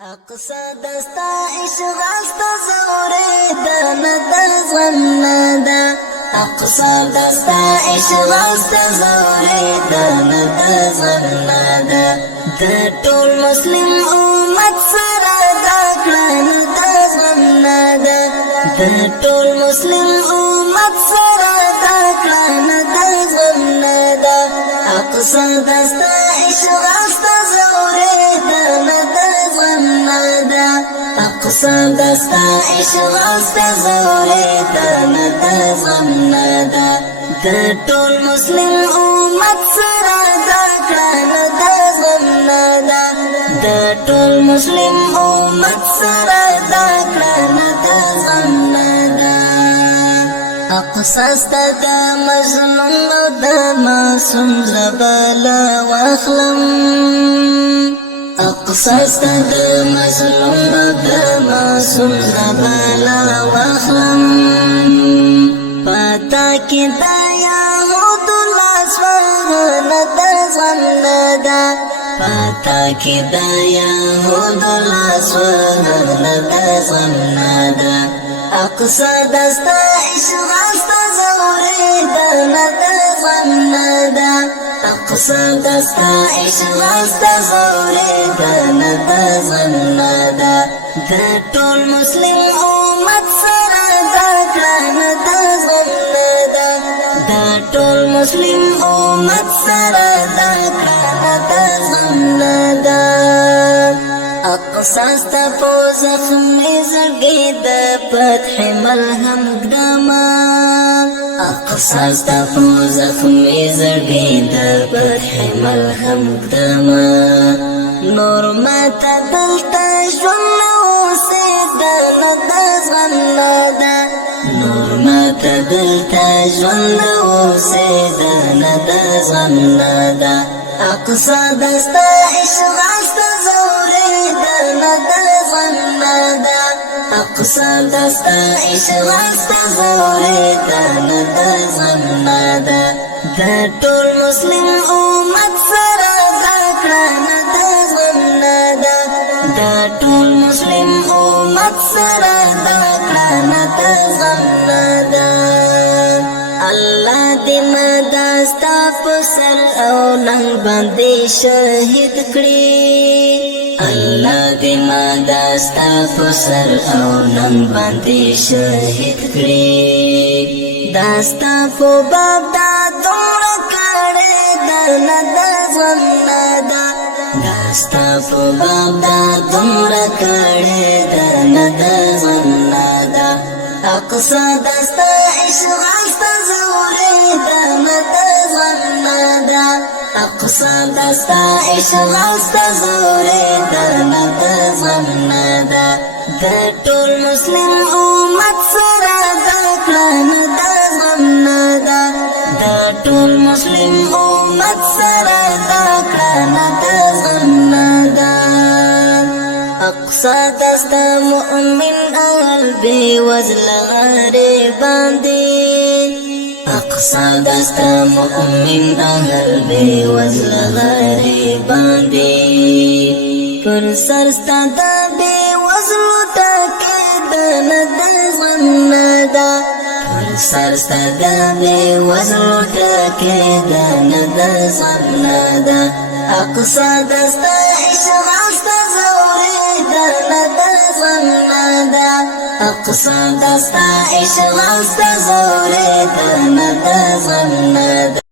اقصى دستا عشق استا زوري دانا دزغن دا اقصى دستا عشق استا زوري دانا دزغن دا طول مسلم امت سرا دا کلان دزغن دا طول مسلم امت سرا دا کلان دزغن دا اقصى دستا عشق استا زوري دانا اقصى دستا عشق استا زوري دانا دزغن دا طول مسلم امت سرا دا کلان دزغن دا طول مسلم امت سرا دا کلان دزغن دا اقصى استا دا مظلوم دا معصوم زبالا واخلم اقصى استا دا مظلوم دا معصوم زبالا واخلم پتا کی دا یهود لاسوان دزغن دا پتا کی دا یهود لاسوان دزغن دا اقصى دستا عشق استا زوري دانا دزغن دا اقصى دستا عشق استا زوري دانا دزغن دا طول مسلم امت سرا دا کلان دزغن دا طول مسلم امت سرا دا کلان دزغن دا اقصى استا پو زخمی زرگی دا فتح ملهم گداما اقصى استا پو زخمی زرگی دا فتح ملهم گداما نور ماتا دلتا جون اوسی دانا دزغن دا نور ماتا دلتا جون اوسی دانا دزغن دا اقصى دستا عشق استا زوري دانا دزغن دا اقصى دستا عشق استا زوري دانا دزغن دا طول مسلم امت سرا دا کلان دزغن دا طول مسلم امت سرا دا کلان دزغن دا الله دې مداستا پسر او ننګ باندې شهید کړي الله دې مداستا پسر او ننګ باندې شهید کړي داستا په باب دا دومره کړي دانا دزغن دا داستا په باب دا دومره کړي دانا دزغن دا اقصى دستا عشق استا زوري دانا دزغن دا اقصى دستا عشق استا زوري دانا دزغن دا طول مسلم امت سرا دا کلان دزغن دا طول مسلم امت سرا دا کلان دزغن دا اقصى دستا مؤمن قلبي وزل غريبان دي اقصى دستا مؤمن قلبي وزل غريبان دي پر سرستا دا بي وزل تاكي دانا دزغن دا پر سرستا دا بي وزل تاكي دانا دزغن دا اقصى دستا عشق استا زوري دانا دزغن دا اقصى دستا عشق استا زوري دانا دزغن دا